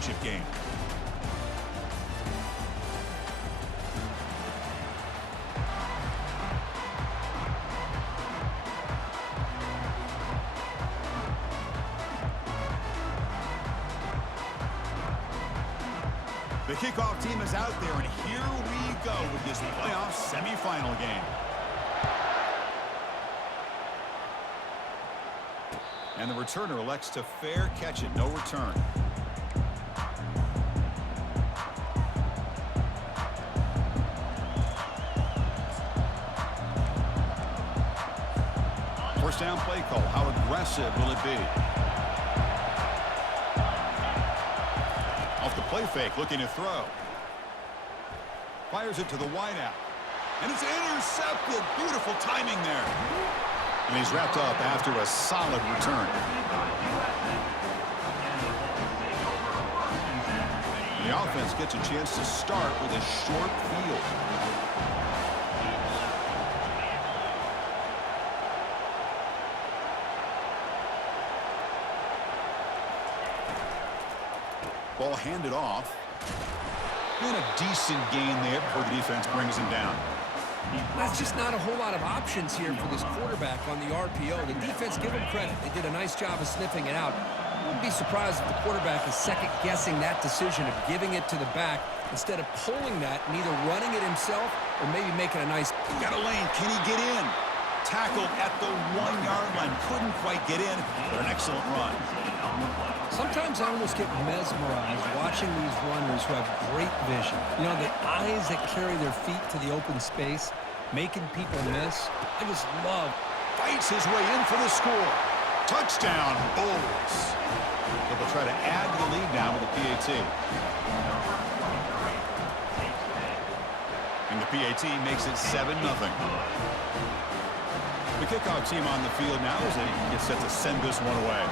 championship game. The kickoff team is out there, and here we go with this playoff semifinal game. And the returner elects to fair catch it, no return. First down play call. How aggressive will it be? Off the play fake, looking to throw. Fires it to the wideout. And it's intercepted. Beautiful timing there. And he's wrapped up after a solid return. The offense gets a chance to start with a short field. Ball handed off. And a decent gain there before the defense brings him down. That's just not a whole lot of options here for this quarterback on the RPO. The defense, give him credit. They did a nice job of sniffing it out. I wouldn't be surprised if the quarterback is second-guessing that decision of giving it to the back instead of pulling that and either running it himself or maybe making a nice... Got a lane. Can he get in? Tackled at the 1-yard line. Couldn't quite get in, but an excellent run. Sometimes I almost get mesmerized watching these runners who have great vision. You know, the eyes that carry their feet to the open space, making people miss. I just love. Fights his way in for the score. Touchdown, Bulls. They'll try to add to the lead now with the PAT. And the PAT makes it 7-0. The kickoff team on the field now as they get set to send this one away.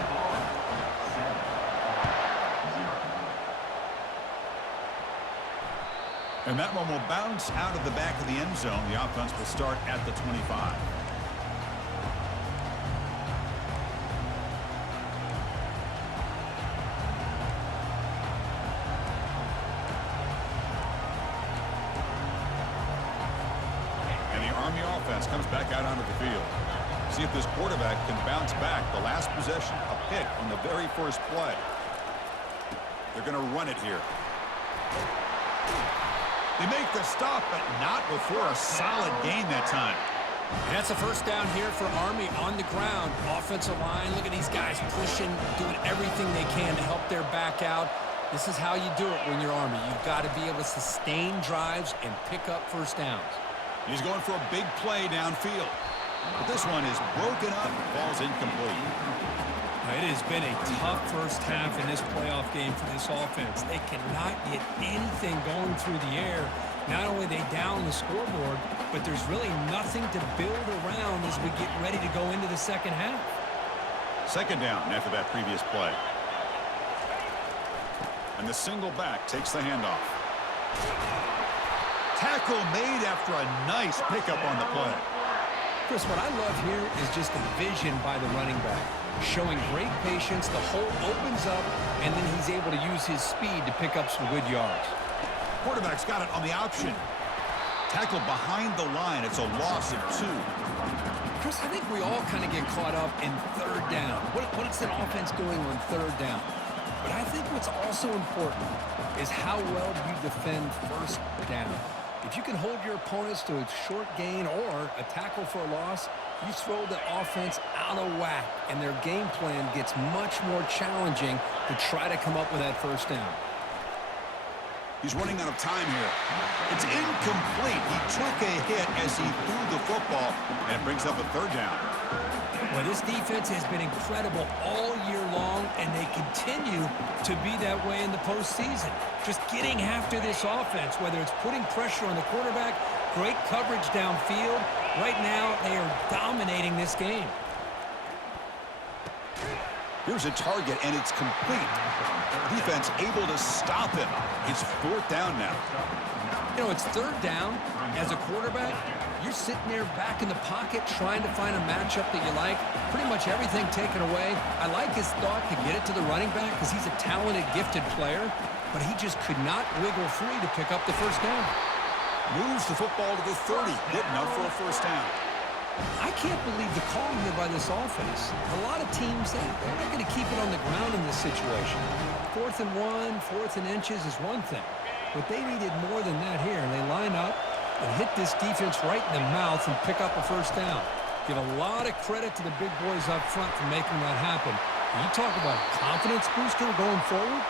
And that one will bounce out of the back of the end zone. The offense will start at the 25. And the Army offense comes back out onto the field. See if this quarterback can bounce back. The last possession, a pick on the very first play. They're going to run it here. They make the stop, but not before a solid gain that time. And that's a first down here for Army on the ground. Offensive line, look at these guys pushing, doing everything they can to help their back out. This is how you do it when you're Army. You've got to be able to sustain drives and pick up first downs. He's going for a big play downfield. But this one is broken up, falls incomplete. It has been a tough first half in this playoff game for this offense. They cannot get anything going through the air. Not only they down the scoreboard, but there's really nothing to build around as we get ready to go into the second half. Second down after that previous play. And the single back takes the handoff. Tackle made after a nice pickup on the play. Chris, what I love here is just the vision by the running back. Showing great patience, the hole opens up, and then he's able to use his speed to pick up some good yards. Quarterback's got it on the option. Tackle behind the line. It's a loss of 2. Chris, I think we all kind of get caught up in third down. What is an offense doing on third down? But I think what's also important is how well you defend first down. If you can hold your opponents to a short gain or a tackle for a loss, you throw the offense out of whack, and their game plan gets much more challenging to try to come up with that first down. He's running out of time here. It's incomplete. He took a hit as he threw the football, and it brings up a third down. Well, this defense has been incredible all year long, and they continue to be that way in the postseason. Just getting after this offense, whether it's putting pressure on the quarterback, great coverage downfield. Right now, they are dominating this game. Here's a target, and it's complete. Defense able to stop him. It's fourth down now. You know, it's third down. As a quarterback, You're sitting there back in the pocket trying to find a matchup that you like. Pretty much everything taken away. I like his thought to get it to the running back because he's a talented, gifted player, but he just could not wiggle free to pick up the first down. Moves the football to the 30. Good enough for a first down. I can't believe the call here by this offense. A lot of teams, they're not going to keep it on the ground in this situation. 4th and 1, 4th and inches is one thing, but they needed more than that here. They line up and hit this defense right in the mouth and pick up a first down. Give a lot of credit to the big boys up front for making that happen. And you talk about a confidence booster going forward.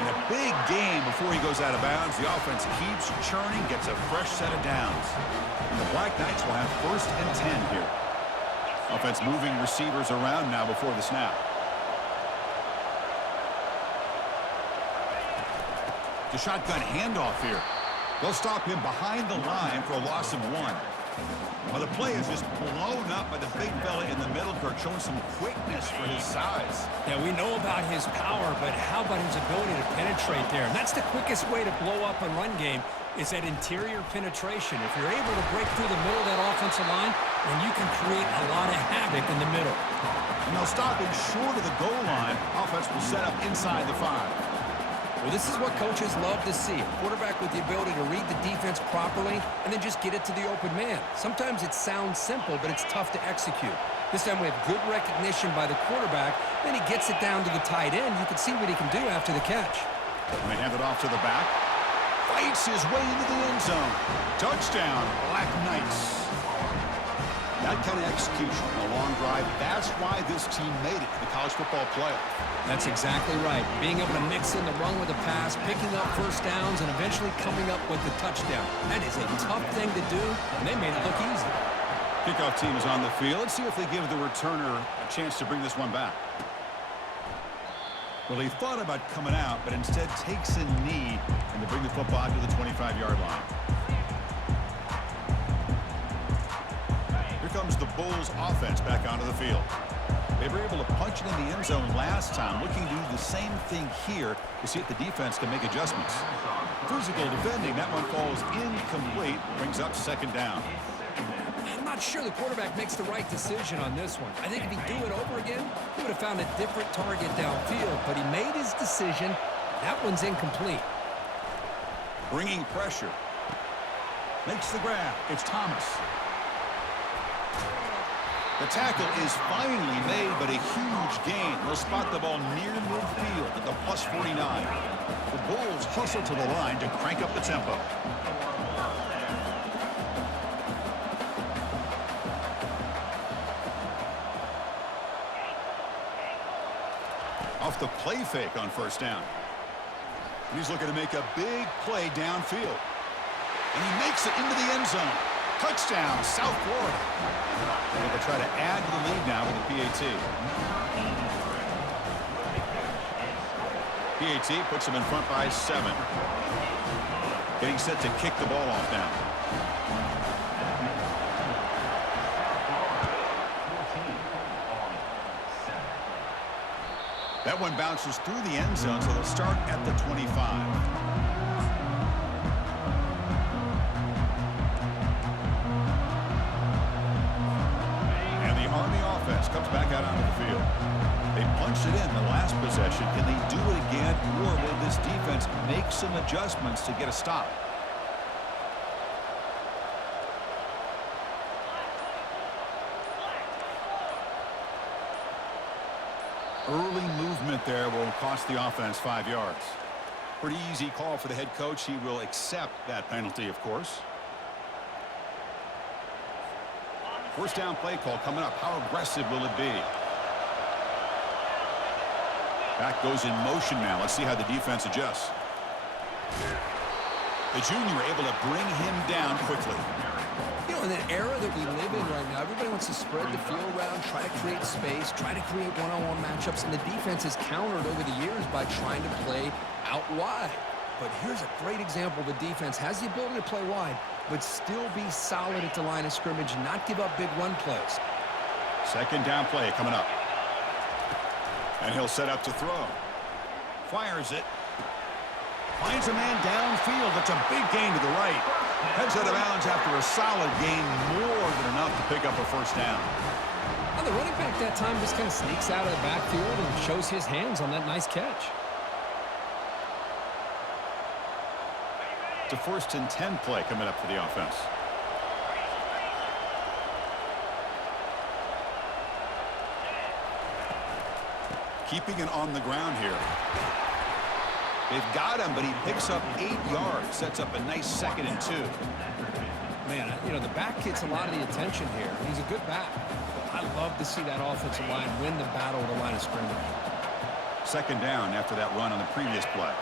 In a big game before he goes out of bounds, the offense keeps churning, gets a fresh set of downs. And the Black Knights will have 1st and 10 here. Offense moving receivers around now before the snap. The shotgun handoff here. They'll stop him behind the line for a loss of 1. Well, the play is just blown up by the big fella in the middle, Kirk, showing some quickness for his size. Yeah, we know about his power, but how about his ability to penetrate there? And that's the quickest way to blow up a run game is that interior penetration. If you're able to break through the middle of that offensive line, then you can create a lot of havoc in the middle. And they'll stop him short of the goal line. Offense will set up inside the 5. Well, this is what coaches love to see. A quarterback with the ability to read the defense properly and then just get it to the open man. Sometimes it sounds simple, but it's tough to execute. This time we have good recognition by the quarterback. Then he gets it down to the tight end. You can see what he can do after the catch. And they hand it off to the back. Fights his way into the end zone. Touchdown, Black Knights. That kind of execution on a long drive, that's why this team made it to the college football playoff. That's exactly right. Being able to mix in the run with the pass, picking up first downs, and eventually coming up with the touchdown. That is a tough thing to do, and they made it look easy. Kickoff team is on the field. Let's see if they give the returner a chance to bring this one back. Well, he thought about coming out, but instead takes a knee and they bring the football out to the 25-yard line. Here comes the Bulls offense back onto the field. They were able to punch it in the end zone last time, looking to do the same thing here to see if the defense can make adjustments. Physical defending, that one falls incomplete, brings up 2nd down. I'm not sure the quarterback makes the right decision on this one. I think if he'd do it over again, he would have found a different target downfield, but he made his decision. That one's incomplete. Bringing pressure. Makes the grab. It's Thomas. The tackle is finally made, but a huge gain. They'll spot the ball near midfield at the +49. The Bulls hustle to the line to crank up the tempo. Off the play fake on 1st down. And he's looking to make a big play downfield. And he makes it into the end zone. Touchdown, South Florida. They'll try to add to the lead now with the PAT. PAT puts them in front by 7. Getting set to kick the ball off now. That one bounces through the end zone, so they'll start at the 25. Comes back out onto the field. They punched it in the last possession. Can they do it again, or will this defense make some adjustments to get a stop? Early movement there will cost the offense 5 yards. Pretty easy call for the head coach. He will accept that penalty, of course. First down play call coming up. How aggressive will it be? Back goes in motion now. Let's see how the defense adjusts. The junior able to bring him down quickly. You know, in that era that we live in right now, everybody wants to spread the field around, try to create space, try to create one-on-one matchups, and the defense has countered over the years by trying to play out wide. But here's a great example. The defense has the ability to play wide, but still be solid at the line of scrimmage and not give up big run plays. 2nd down play coming up. And he'll set up to throw. Fires it. Finds a man downfield. That's a big gain to the right. Heads out of bounds after a solid gain, more than enough to pick up a first down. And the running back that time just kind of sneaks out of the backfield and shows his hands on that nice catch. It's a 1st and 10 play coming up for the offense. Keeping it on the ground here. They've got him, but he picks up 8 yards. Sets up a nice 2nd and 2. Man, you know, the back gets a lot of the attention here. He's a good back. But I love to see that offensive line win the battle of the line of scrimmage. 2nd down after that run on the previous play.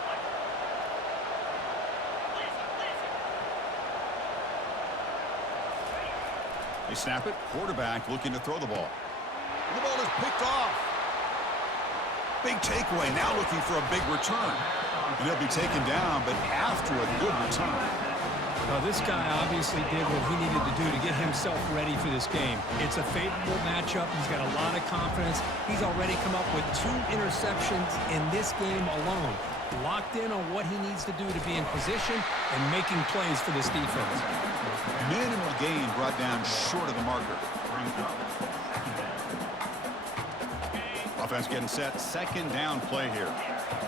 They snap it. Quarterback looking to throw the ball. The ball is picked off. Big takeaway. Now looking for a big return. And he'll be taken down, but after a good return. Now, this guy obviously did what he needed to do to get himself ready for this game. It's a favorable matchup. He's got a lot of confidence. He's already come up with 2 interceptions in this game alone. Locked in on what he needs to do to be in position and making plays for this defense. Minimal gain brought down short of the marker. Offense getting set. 2nd down play here.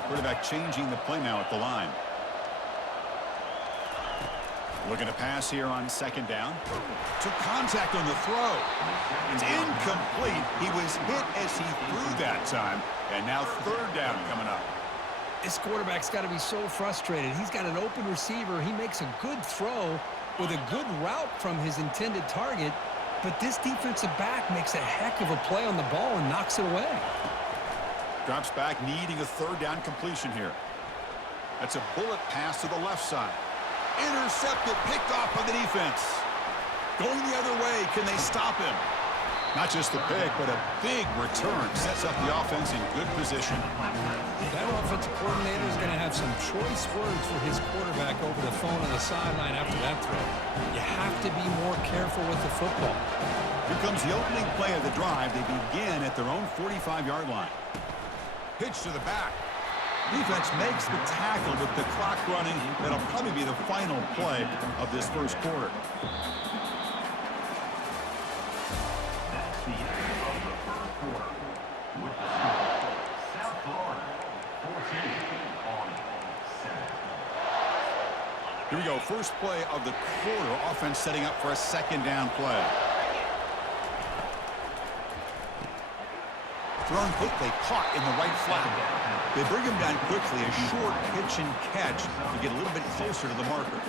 Quarterback changing the play now at the line. Looking to pass here on 2nd down. Took contact on the throw. It's incomplete. He was hit as he threw that time. And now 3rd down coming up. This quarterback's got to be so frustrated. He's got an open receiver. He makes a good throw with a good route from his intended target. But this defensive back makes a heck of a play on the ball and knocks it away. Drops back, needing a 3rd down completion here. That's a bullet pass to the left side. Intercepted, picked off by the defense. Going the other way, can they stop him? Not just the pick, but a big return. Sets up the offense in good position. That offensive coordinator is going to have some choice words for his quarterback over the phone on the sideline after that throw. You have to be more careful with the football. Here comes the opening play of the drive. They begin at their own 45-yard line. Pitch to the back. Defense makes the tackle with the clock running. That'll probably be the final play of this first quarter. Here we go. First play of the quarter. Offense setting up for a 2nd down play. Thrown quickly, caught in the right flat. They bring him down quickly, a short pitch and catch to get a little bit closer to the marker.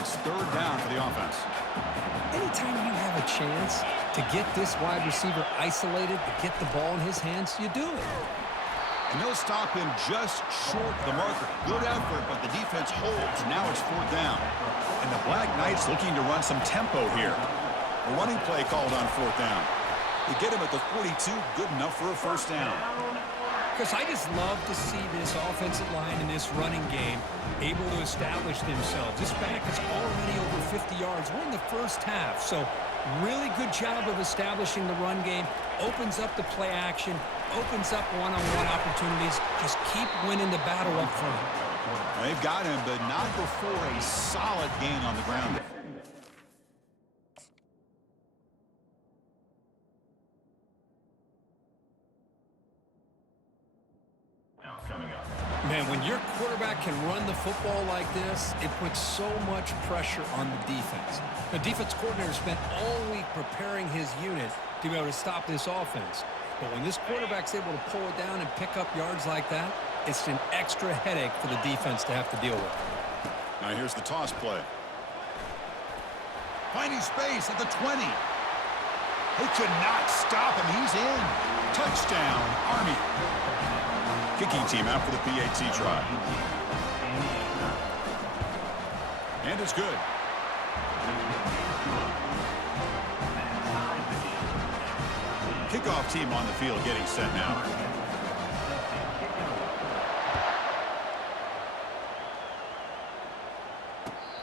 It's 3rd down for the offense. Anytime you have a chance to get this wide receiver isolated, to get the ball in his hands, you do it. And they'll stop him just short of the marker. Good effort, but the defense holds. Now it's 4th down. And the Black Knights looking to run some tempo here. A running play called on 4th down. They get him at the 42, good enough for a first down. Because I just love to see this offensive line in this running game able to establish themselves. This back is already over 50 yards. We're in the first half, so really good job of establishing the run game. Opens up the play action, opens up one-on-one opportunities. Just keep winning the battle up front. They've got him, but not before a solid gain on the ground. Man, when your quarterback can run the football like this, it puts so much pressure on the defense. The defense coordinator spent all week preparing his unit to be able to stop this offense. But when this quarterback's able to pull it down and pick up yards like that, it's an extra headache for the defense to have to deal with. Now here's the toss play. Finding space at the 20. They could not stop him. He's in. Touchdown, Army. Kicking team out for the PAT try. And it's good. Kickoff team on the field getting set now.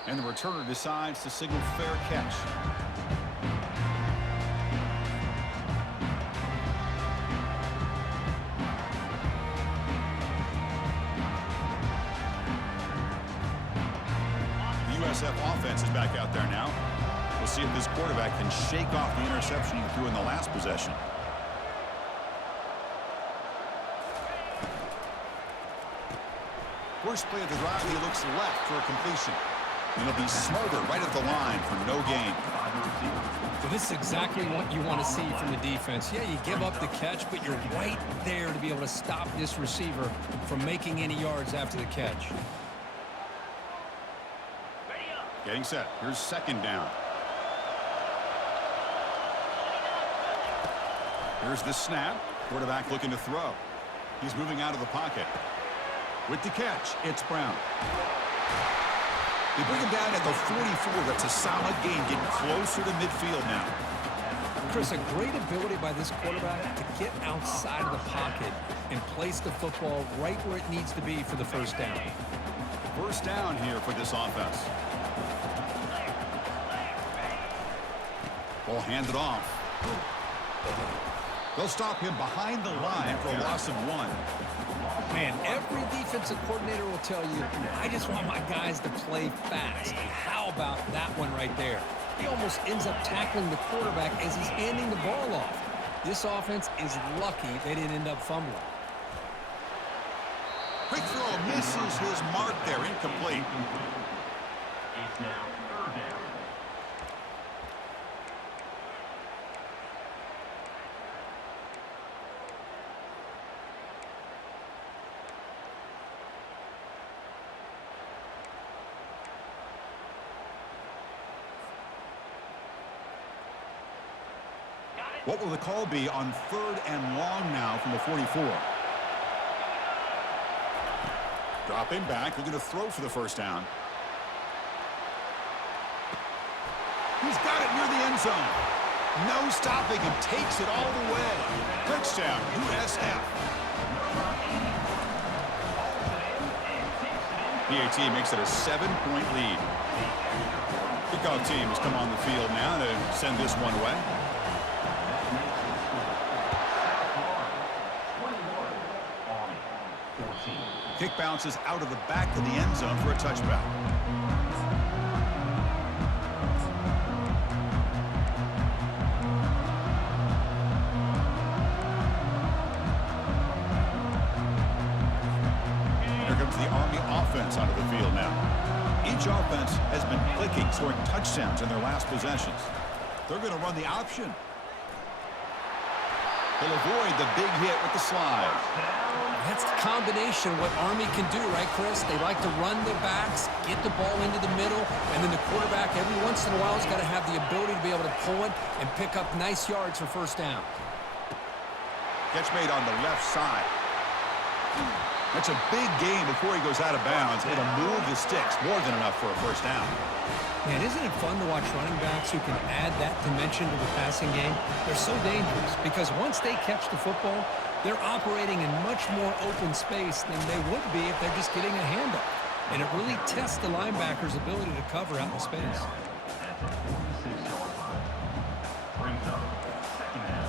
And the returner decides to signal fair catch. USF offense is back out there now. We'll see if this quarterback can shake off the interception he threw in the last possession. First play of the drive, he looks left for a completion. And he'll be smothered right at the line for no gain. Well, this is exactly what you want to see from the defense. Yeah, you give up the catch, but you're right there to be able to stop this receiver from making any yards after the catch. Getting set. Here's second down. Here's the snap. Quarterback looking to throw. He's moving out of the pocket. With the catch, it's Brown. They bring him down at the 44. That's a solid gain, getting closer to midfield now. Chris, a great ability by this quarterback to get outside of the pocket and place the football right where it needs to be for the first down. First down here for this offense. Ball handed off. They'll stop him behind the line for a loss of 1. Man, every defensive coordinator will tell you, I just want my guys to play fast. And how about that one right there? He almost ends up tackling the quarterback as he's handing the ball off. This offense is lucky they didn't end up fumbling. Quick throw misses his mark there, incomplete. It's now third down. What will the call be on third and long now from the 44? Dropping back, looking to throw for the first down. He's got it near the end zone. No stopping him, takes it all the way. Touchdown, USF. PAT makes it a 7-point lead. Kickoff team has come on the field now to send this one away. Kick bounces out of the back of the end zone for a touchback. Here comes the Army offense onto the field now. Each offense has been clicking, scoring touchdowns in their last possessions. They're going to run the option. They'll avoid the big hit with the slide. That's the combination of what Army can do, right, Chris? They like to run the backs, get the ball into the middle, and then the quarterback every once in a while has got to have the ability to be able to pull it and pick up nice yards for first down. Catch made on the left side. That's a big gain before he goes out of bounds. It'll move the sticks, more than enough for a first down. Man, isn't it fun to watch running backs who can add that dimension to the passing game? They're so dangerous because once they catch the football, they're operating in much more open space than they would be if they're just getting a handoff. And it really tests the linebacker's ability to cover out in space. Brings up second down.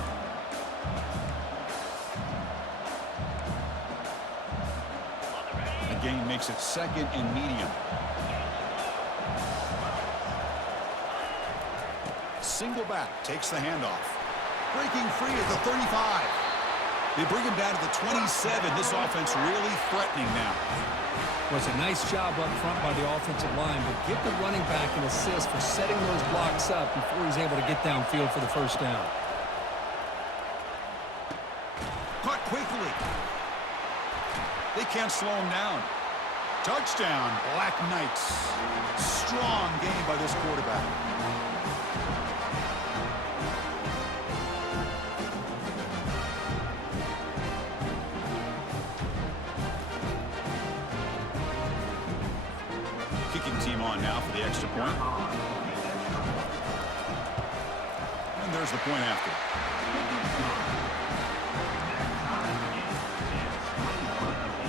The gain makes it second and medium. Single back, takes the handoff. Breaking free at the 35. They bring him down to the 27. This offense really threatening now. Was a nice job up front by the offensive line, but give the running back an assist for setting those blocks up before he's able to get downfield for the first down. Caught quickly. They can't slow him down. Touchdown, Black Knights. Strong game by this quarterback. Kicking team on now for the extra point. And there's the point after.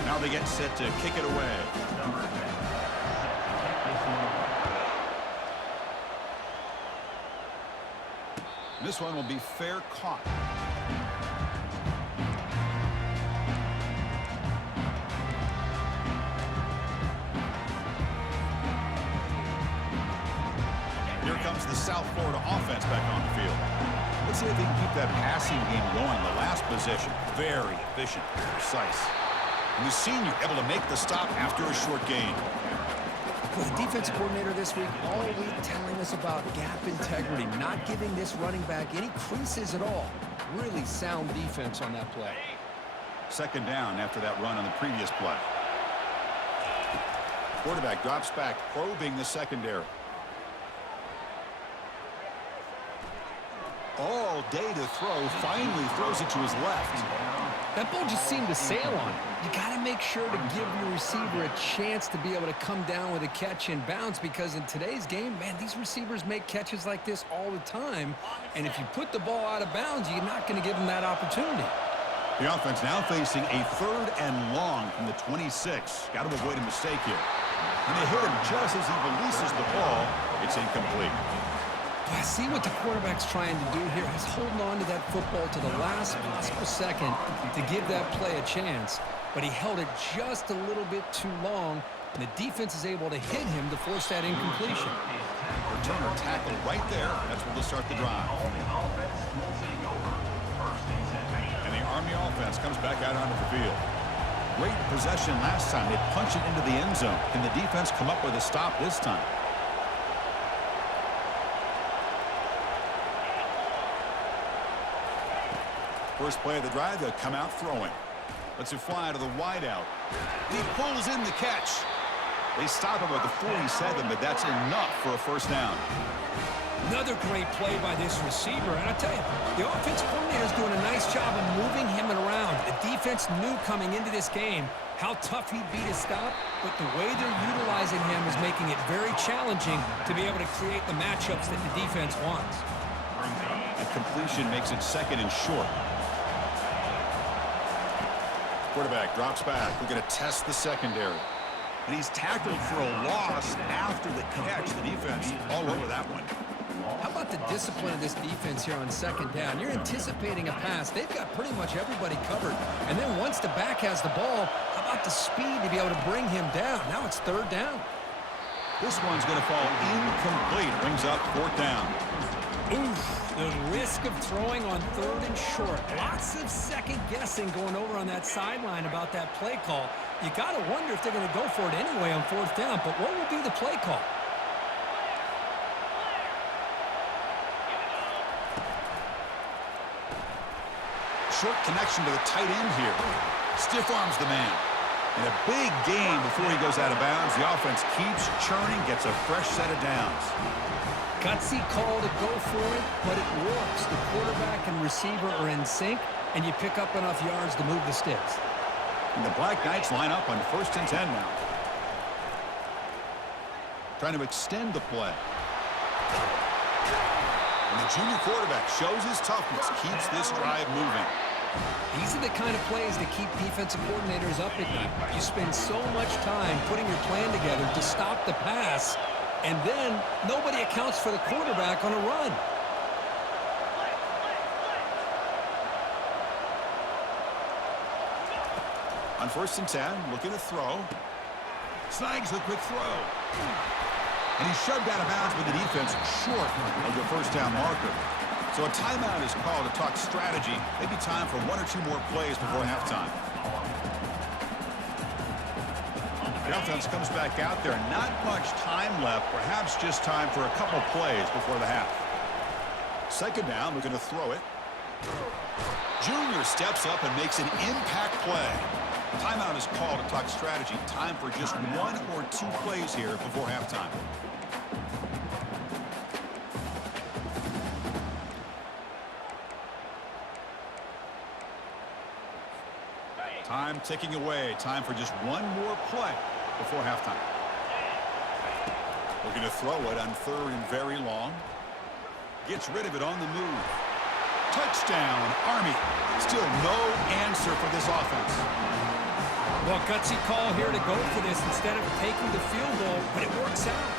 Now they get set to kick it away. This one will be fair caught. brings the South Florida offense back on the field. Let's see if they can keep that passing game going. The last possession, very efficient, precise. And the senior able to make the stop after a short gain. Well, the defensive coordinator this week all week telling us about gap integrity, not giving this running back any creases at all. Really sound defense on that play. Second down after that run on the previous play. Quarterback drops back, probing the secondary. All day to throw, finally throws it to his left. That ball just seemed to sail on it. You got to make sure to give your receiver a chance to be able to come down with a catch and bounce, because in today's game, man, these receivers make catches like this all the time. And if you put the ball out of bounds, you're not going to give them that opportunity. The offense now facing a 3rd and long from the 26. Got to avoid a mistake here. And they hit him just as he releases the ball. It's incomplete. But I see what the quarterback's trying to do here. He's holding on to that football to the last possible second to give that play a chance. But he held it just a little bit too long, and the defense is able to hit him to force that incompletion. Returner tackle right there. That's where they'll start the drive. And the Army offense comes back out onto the field. Great possession last time. They punch it into the end zone. Can the defense come up with a stop this time? First play of the drive, they'll come out throwing. Lets it fly to the wideout. He pulls in the catch. They stop him at the 47, but that's enough for a first down. Another great play by this receiver. And I tell you, the offensive coordinator is doing a nice job of moving him around. The defense knew coming into this game how tough he'd be to stop, but the way they're utilizing him is making it very challenging to be able to create the matchups that the defense wants. A completion makes it 2nd and short. Quarterback drops back. We're going to test the secondary. And he's tackled for a loss after the catch. The defense all over that one. How about the discipline of this defense here on 2nd down? You're anticipating a pass. They've got pretty much everybody covered. And then once the back has the ball, how about the speed to be able to bring him down? Now it's 3rd down. This one's going to fall incomplete. Brings up 4th down. Oof. The risk of throwing on 3rd and short. Lots of second guessing going over on that sideline about that play call. You got to wonder if they're going to go for it anyway on 4th down, but what will be the play call? Short connection to the tight end here. Stiff arms the man. And a big gain before he goes out of bounds. The offense keeps churning, gets a fresh set of downs. Gutsy call to go for it, but it works. The quarterback and receiver are in sync, and you pick up enough yards to move the sticks. And the Black Knights line up on 1st and 10 now. Trying to extend the play. And the junior quarterback shows his toughness, keeps this drive moving. These are the kind of plays that keep defensive coordinators up at night. You spend so much time putting your plan together to stop the pass, and then nobody accounts for the quarterback on a run. On 1st and 10, looking to throw. Snags the quick throw. And he's shoved out of bounds with the defense short of the 1st down marker. So a timeout is called to talk strategy. Maybe time for 1 or 2 more plays before halftime. The offense comes back out there. Not much time left. Perhaps just time for a couple plays before the half. 2nd down, we're going to throw it. Junior steps up and makes an impact play. Timeout is called to talk strategy. Time for just 1 or 2 plays here before halftime. Time ticking away. Time for just 1 more play before halftime. We're going to throw it on 3rd and very long. Gets rid of it on the move. Touchdown, Army. Still no answer for this offense. Well, gutsy call here to go for this instead of taking the field goal, but it works out.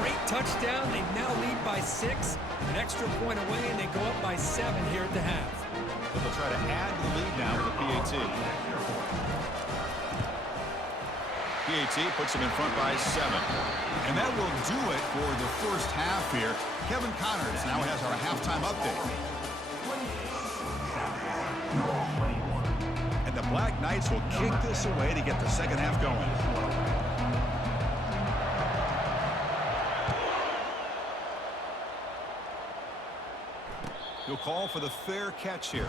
Great touchdown. They now lead by 6. An extra point away, and they go up by 7 here at the half. But they'll try to add to the lead now with the PAT. PAT puts them in front by 7. And that will do it for the first half here. Kevin Connors now has our halftime update. And the Black Knights will kick this away to get the second half going. He'll call for the fair catch here.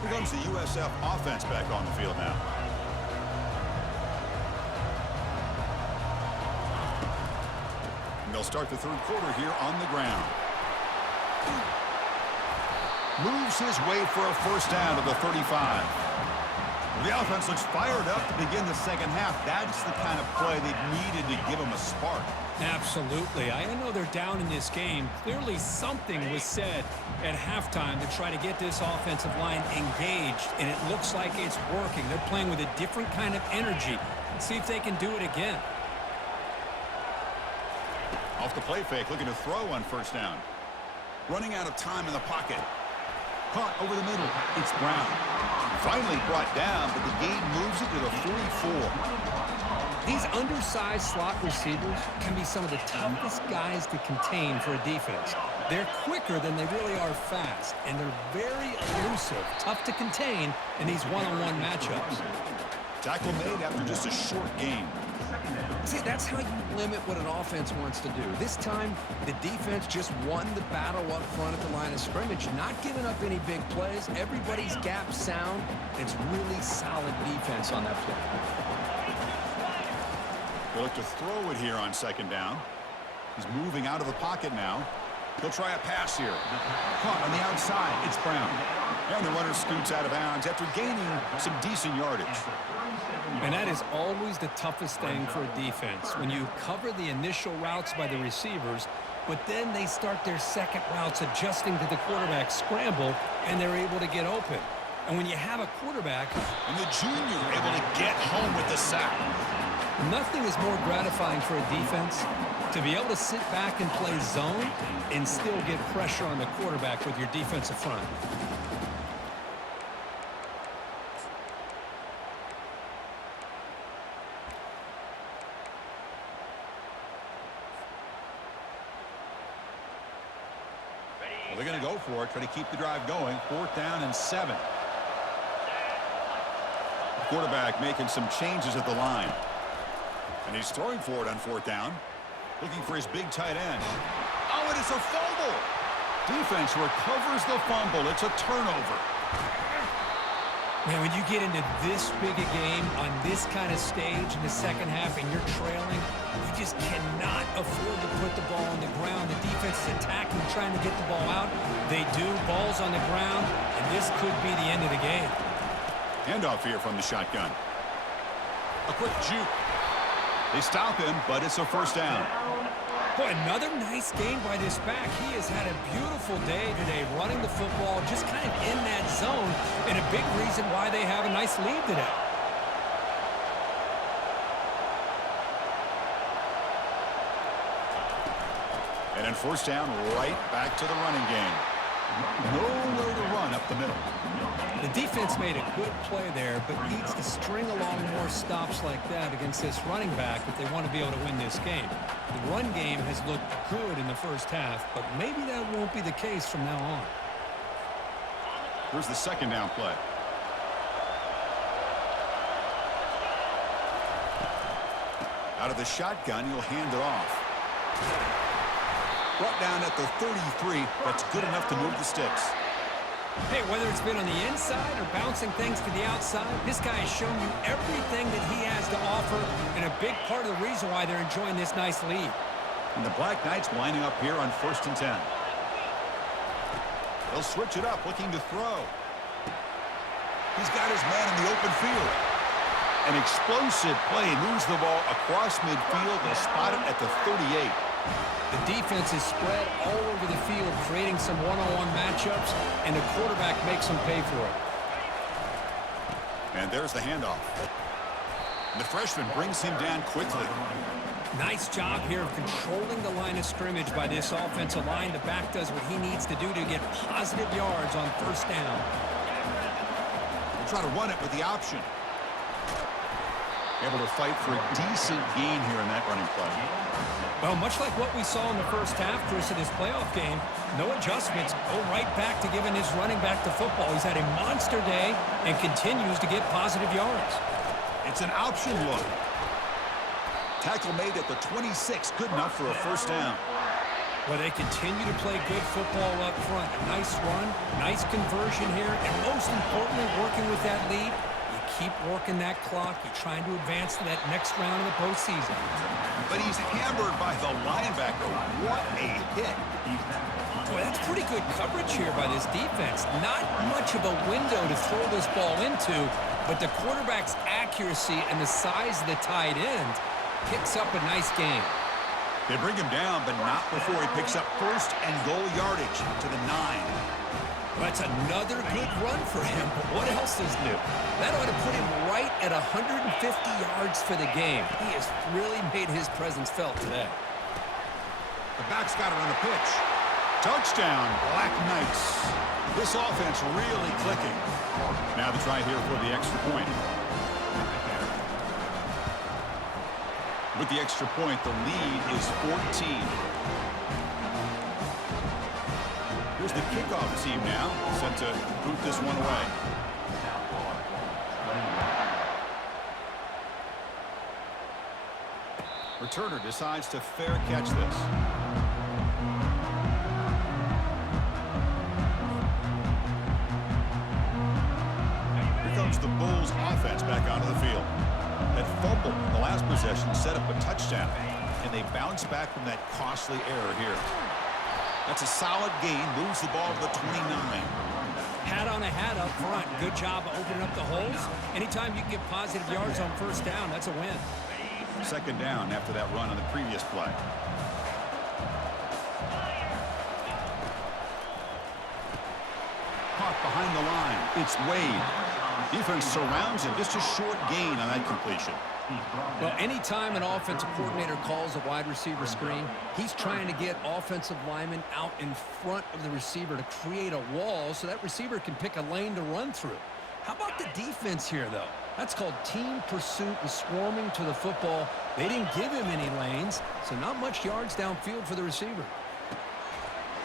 Here comes the USF offense back on the field now. And they'll start the third quarter here on the ground. Moves his way for a first down to the 35. The offense looks fired up to begin the second half. That's the kind of play they've needed to give them a spark. Absolutely. I know they're down in this game. Clearly something was said at halftime to try to get this offensive line engaged, and it looks like it's working. They're playing with a different kind of energy. Let's see if they can do it again. Off the play fake, looking to throw on first down. Running out of time in the pocket. Caught over the middle. It's Brown. Finally brought down, but the game moves it to the 44. These undersized slot receivers can be some of the toughest guys to contain for a defense. They're quicker than they really are fast, and they're very elusive, tough to contain in these one-on-one matchups. Tackle made after just a short game. See, that's how you limit what an offense wants to do. This time, the defense just won the battle up front at the line of scrimmage, not giving up any big plays. Everybody's gap sound. It's really solid defense on that play. They'll look to throw it here on second down. He's moving out of the pocket now. He'll try a pass here. Caught on the outside. It's Brown. And the runner scoots out of bounds after gaining some decent yardage. And that is always the toughest thing for a defense, when you cover the initial routes by the receivers, but then they start their second routes adjusting to the quarterback scramble, and they're able to get open. And when you have a quarterback... And the junior able to get home with the sack. Nothing is more gratifying for a defense to be able to sit back and play zone and still get pressure on the quarterback with your defensive front. Well, they're going to go for it, try to keep the drive going. 4th down and 7. The quarterback making some changes at the line. And he's throwing for it on 4th down. Looking for his big tight end. Oh, and it's a fumble. Defense recovers the fumble. It's a turnover. Man, when you get into this big a game on this kind of stage in the second half and you're trailing, you just cannot afford to put the ball on the ground. The defense is attacking, trying to get the ball out. They do. Ball's on the ground, and this could be the end of the game. Handoff here from the shotgun. A quick juke. They stop him, but it's a first down. Boy, another nice game by this back. He has had a beautiful day today running the football, just kind of in that zone, and a big reason why they have a nice lead today. And then first down, right back to the running game. Nowhere to run up the middle. The defense made a good play there, but needs to string along more stops like that against this running back if they want to be able to win this game. The run game has looked good in the first half, but maybe that won't be the case from now on. Here's the second down play. Out of the shotgun, he'll hand it off. Brought down at the 33. That's good enough to move the sticks. Hey, whether it's been on the inside or bouncing things to the outside, this guy has shown you everything that he has to offer, and a big part of the reason why they're enjoying this nice lead. And the Black Knights lining up here on 1st and 10. They'll switch it up, looking to throw. He's got his man in the open field. An explosive play, moves the ball across midfield. They'll spot it at the 38. The defense is spread all over the field, creating some one-on-one matchups, and the quarterback makes them pay for it. And there's the handoff. And the freshman brings him down quickly. Nice job here of controlling the line of scrimmage by this offensive line. The back does what he needs to do to get positive yards on first down. We'll try to run it with the option. Able to fight for a decent gain here in that running play. Well, much like what we saw in the first half, Chris, in this playoff game, no adjustments. Go right back to giving his running back the football. He's had a monster day and continues to get positive yards. It's an option look. Tackle made at the 26, good enough for a first down. Well, they continue to play good football up front. A nice run, nice conversion here, and most importantly, working with that lead, you keep working that clock. You're trying to advance to that next round of the postseason. But he's hammered by the linebacker. What a hit. Boy, that's pretty good coverage here by this defense. Not much of a window to throw this ball into, but the quarterback's accuracy and the size of the tight end picks up a nice game. They bring him down, but not before he picks up first and goal yardage to the 9. That's another good run for him, but what else is new? That ought to put him right at 150 yards for the game. He has really made his presence felt today. The back's got it on the pitch. Touchdown, Black Knights. This offense really clicking. Now the try here for the extra point. With the extra point, the lead is 14. Here's the kickoff team now, set to boot this one away. Returner decides to fair catch this. Here comes the Bulls offense back onto the field. That fumble in the last possession set up a touchdown. Can they bounce back from that costly error here? That's a solid gain. Moves the ball to the 29. Hat on a hat up front. Good job of opening up the holes. Anytime you can get positive yards on first down, that's a win. Second down after that run on the previous play. Caught behind the line. It's Wade. Defense surrounds him. Just a short gain on that completion. Well, anytime an offensive coordinator calls a wide receiver screen, he's trying to get offensive linemen out in front of the receiver to create a wall so that receiver can pick a lane to run through. How about the defense here, though? That's called team pursuit and swarming to the football. They didn't give him any lanes, so not much yards downfield for the receiver.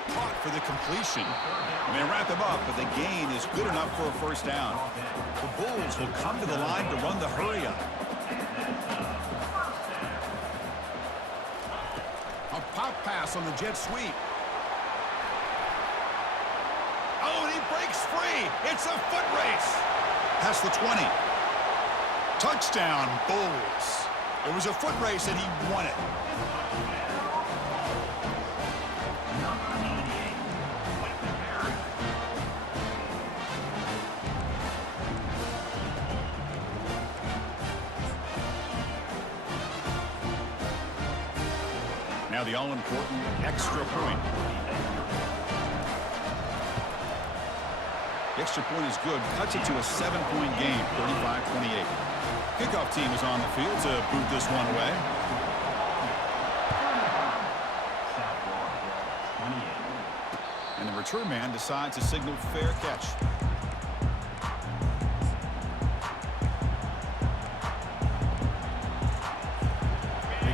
Caught for the completion. And they wrap him up, but the gain is good enough for a first down. The Bulls will come to the line to run the hurry-up. A pop pass on the jet sweep. Oh, and he breaks free. It's a foot race. Past the 20. Touchdown, Bulls. It was a foot race, and he won it. Now the all-important extra point. The extra point is good. Cuts it to a 7-point game, 35-28. Kickoff team is on the field to boot this one away. And the return man decides to signal fair catch.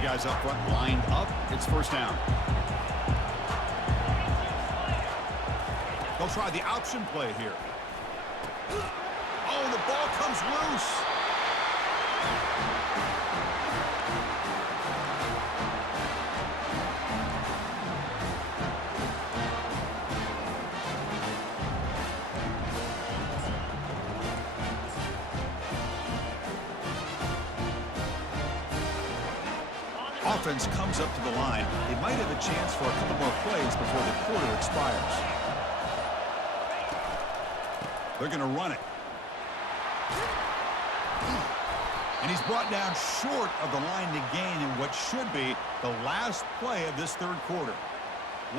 Guys up front lined up. It's first down. They'll try the option play here. Oh, the ball comes loose. Offense comes up to the line. They might have a chance for a couple more plays before the quarter expires. They're going to run it. And he's brought down short of the line to gain in what should be the last play of this third quarter.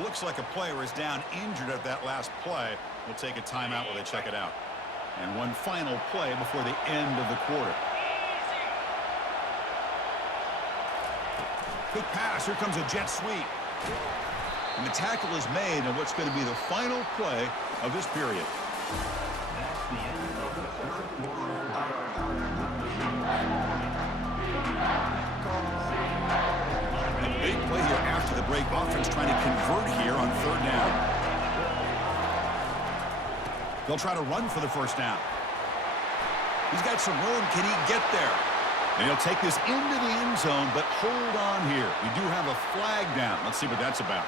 Looks like a player is down injured at that last play. We'll take a timeout while they check it out. And one final play before the end of the quarter. Quick pass. Here comes a jet sweep. And the tackle is made on what's going to be the final play of this period. That's the end of the third quarter. A big play here after the break. Offense trying to convert here on third down. They'll try to run for the first down. He's got some room. Can he get there? And he'll take this into the end zone, but hold on here. We do have a flag down. Let's see what that's about.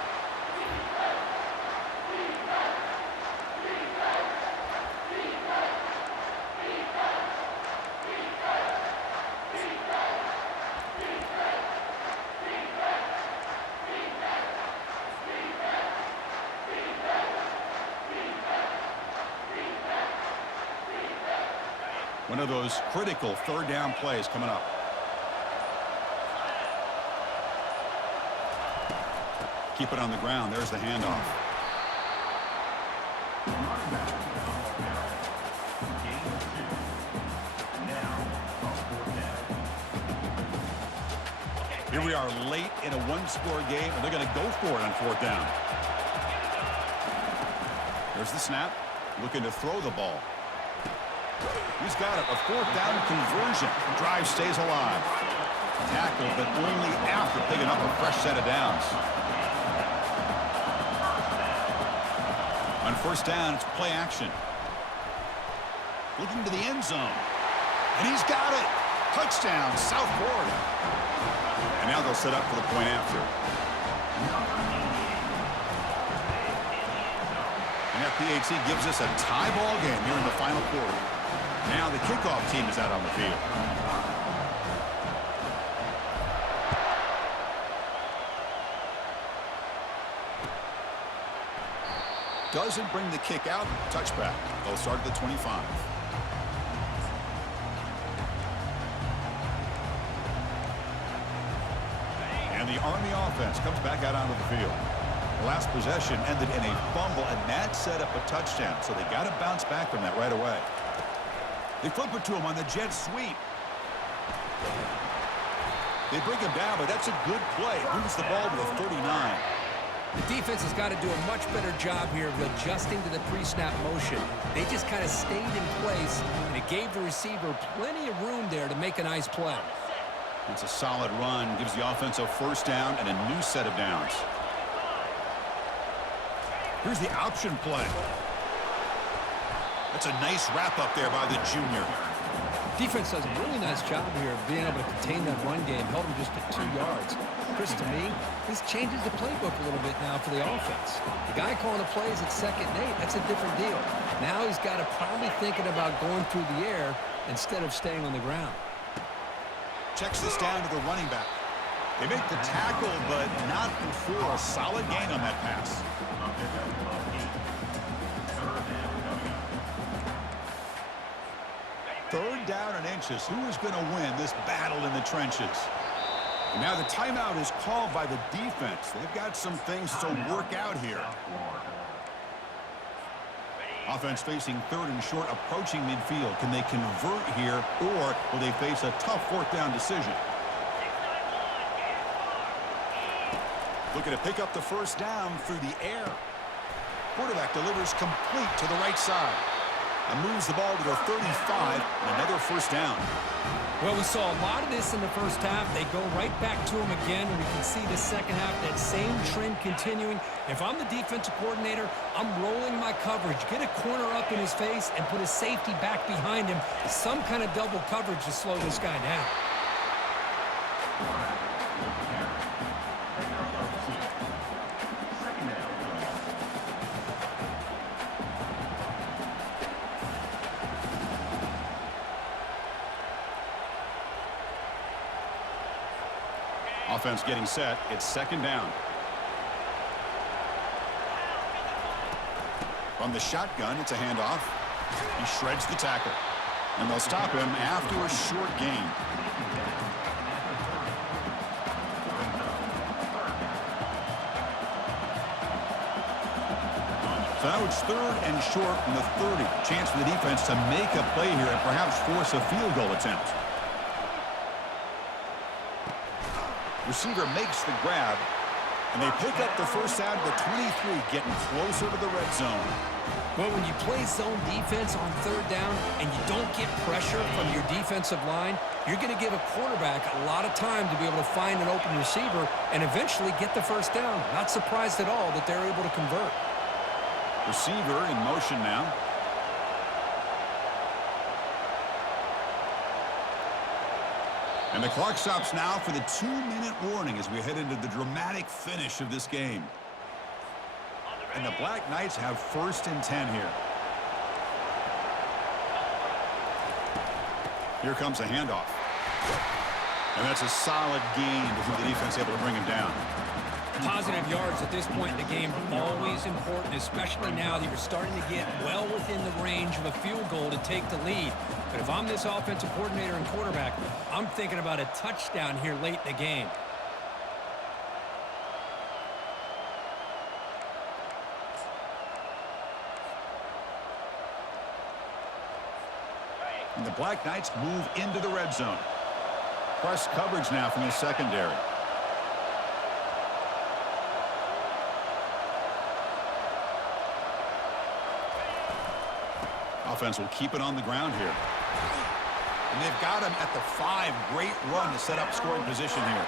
One of those critical third down plays coming up. Keep it on the ground. There's the handoff. Here we are late in a one-score game, and they're going to go for it on fourth down. There's the snap. Looking to throw the ball. He's got it. A fourth down conversion. Drive stays alive. Tackle, but only after picking up a fresh set of downs. On first down, it's play action. Looking to the end zone. And he's got it. Touchdown, South Florida. And now they'll set up for the point after. And that PAT gives us a tie ball game here in the final quarter. Now the kickoff team is out on the field. Doesn't bring the kick out. Touchback. They'll start at the 25. And the Army offense comes back out onto the field. The last possession ended in a fumble, and that set up a touchdown. So they got to bounce back from that right away. They flip it to him on the jet sweep. They bring him down, but that's a good play. Moves the ball to the 39. The defense has got to do a much better job here of adjusting to the pre-snap motion. They just kind of stayed in place, and it gave the receiver plenty of room there to make a nice play. It's a solid run. Gives the offense a first down and a new set of downs. Here's the option play. That's a nice wrap up there by the junior. Defense does a really nice job here of being able to contain that run game. Held him just at 2 yards. Chris, to me, this changes the playbook a little bit now for the offense. The guy calling the plays at 2nd and 8, that's a different deal. Now he's got to probably thinking about going through the air instead of staying on the ground. Checks this down to the running back. They make the tackle, but not before a solid gain on that pass. Third down and inches. Who is going to win this battle in the trenches? And now the timeout is called by the defense. They've got some things to work out here. Offense facing 3rd and short, approaching midfield. Can they convert here, or will they face a tough fourth down decision? Looking to pick up the first down through the air. Quarterback delivers complete to the right side. And moves the ball to the 35, and another first down. Well, we saw a lot of this in the first half. They go right back to him again, and we can see the second half, that same trend continuing. If I'm the defensive coordinator, I'm rolling my coverage. Get a corner up in his face and put a safety back behind him. Some kind of double coverage to slow this guy down. Offense getting set. It's 2nd down. From the shotgun, it's a handoff. He shreds the tackle. And they'll stop him after a short gain. So now it's 3rd and short from the 30. Chance for the defense to make a play here and perhaps force a field goal attempt. Receiver makes the grab, and they pick up the first out of the 23, getting closer to the red zone. Well, when you play zone defense on third down and you don't get pressure from your defensive line, you're going to give a quarterback a lot of time to be able to find an open receiver and eventually get the first down. Not surprised at all that they're able to convert. Receiver in motion now. And the clock stops now for the 2-minute warning as we head into the dramatic finish of this game. And the Black Knights have 1st and 10 here. Here comes a handoff. And that's a solid gain before the defense able to bring him down. Positive yards at this point in the game are always important, especially now that you're starting to get well within the range of a field goal to take the lead. But if I'm this offensive coordinator and quarterback, I'm thinking about a touchdown here late in the game. And the Black Knights move into the red zone. Press coverage now from the secondary. Offense will keep it on the ground here. And they've got him at the 5. Great run to set up scoring position here.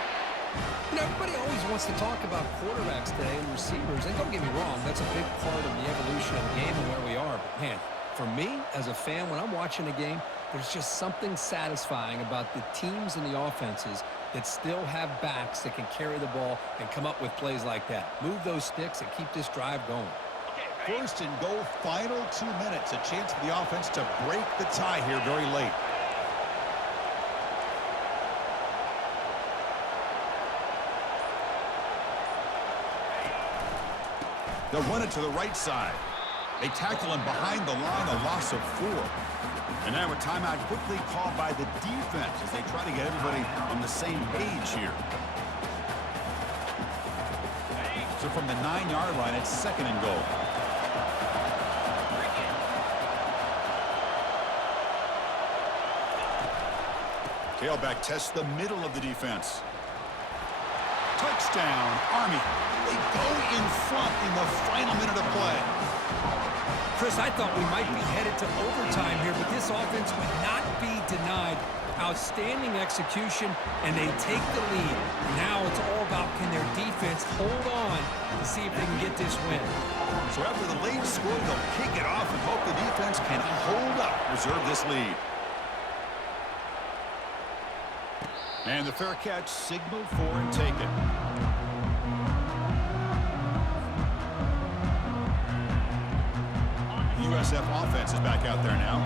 You know, everybody always wants to talk about quarterbacks today and receivers, and don't get me wrong, that's a big part of the evolution of the game and where we are. But, man, for me, as a fan, when I'm watching a game, there's just something satisfying about the teams and the offenses that still have backs that can carry the ball and come up with plays like that. Move those sticks and keep this drive going. 1st and goal, final 2 minutes. A chance for the offense to break the tie here very late. They'll run it to the right side. They tackle him behind the line, a loss of 4. And now a timeout quickly called by the defense as they try to get everybody on the same page here. So from the 9-yard line, it's 2nd and goal. Tailback tests the middle of the defense. Touchdown, Army. They go in front in the final minute of play. Chris, I thought we might be headed to overtime here, but this offense would not be denied. Outstanding execution, and they take the lead. Now it's all about can their defense hold on to see if they can get this win. So after the late score, they'll kick it off and hope the defense can hold up, reserve this lead. And the fair catch signaled for and taken. The USF offense is back out there now.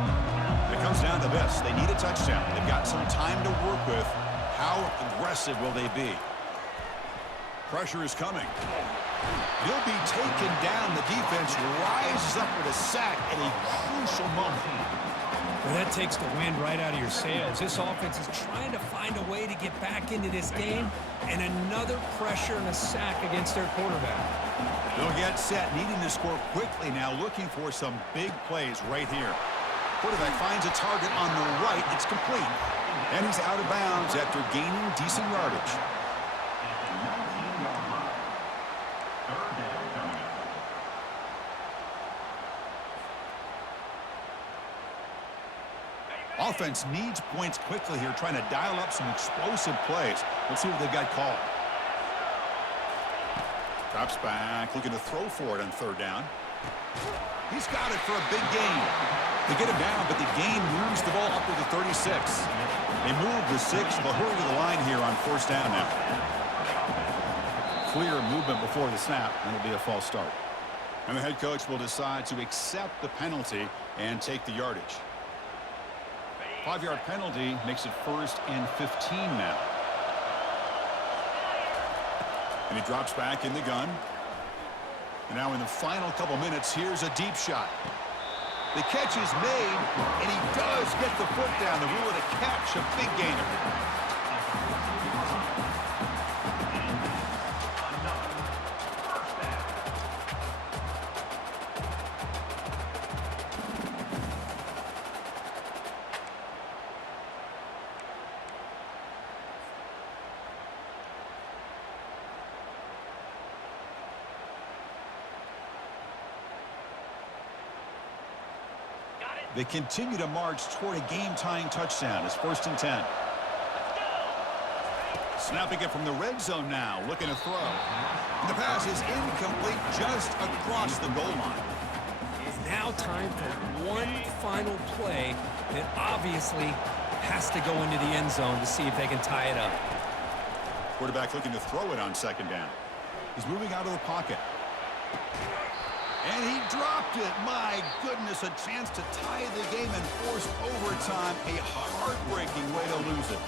It comes down to this. They need a touchdown. They've got some time to work with. How aggressive will they be? Pressure is coming. He'll be taken down. The defense rises up with a sack at a crucial moment. Well, that takes the wind right out of your sails. This offense is trying to find a way to get back into this game, and another pressure and a sack against their quarterback. They'll get set, needing to score quickly now, looking for some big plays right here. Quarterback finds a target on the right. It's complete. And he's out of bounds after gaining decent yardage. Offense needs points quickly here, trying to dial up some explosive plays. Let's see what they've got called. Drops back, looking to throw for it on 3rd down. He's got it for a big gain. They get him down, but the gain moves the ball up to the 36. They move the 6. They'll hurry to the line here on 1st down now. Clear movement before the snap, and it'll be a false start. And the head coach will decide to accept the penalty and take the yardage. 5-yard penalty makes it 1st and 15 now. And he drops back in the gun. And now in the final couple minutes, here's a deep shot. The catch is made, and he does get the foot down to rule it a catch, a big gainer. They continue to march toward a game-tying touchdown. It's 1st and 10. Snapping it from the red zone now, looking to throw. And the pass is incomplete just across the goal line. It's now time for one final play that obviously has to go into the end zone to see if they can tie it up. Quarterback looking to throw it on 2nd down. He's moving out of the pocket. And he dropped it. My goodness, a chance to tie the game and force overtime. A heartbreaking way to lose it.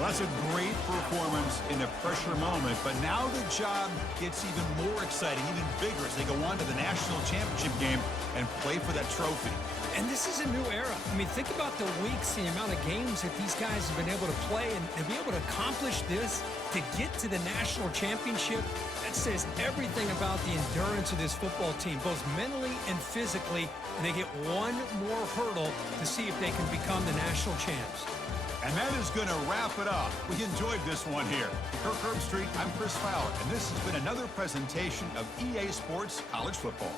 Well, that's a great performance in a pressure moment, but now the job gets even more exciting, even bigger as they go on to the national championship game and play for that trophy. And this is a new era. I mean, think about the weeks, the amount of games that these guys have been able to play, and to be able to accomplish this, to get to the national championship, that says everything about the endurance of this football team, both mentally and physically, and they get one more hurdle to see if they can become the national champs. And that is going to wrap it up. We enjoyed this one here. For Kirk Herbstreit, I'm Chris Fowler, and this has been another presentation of EA Sports College Football.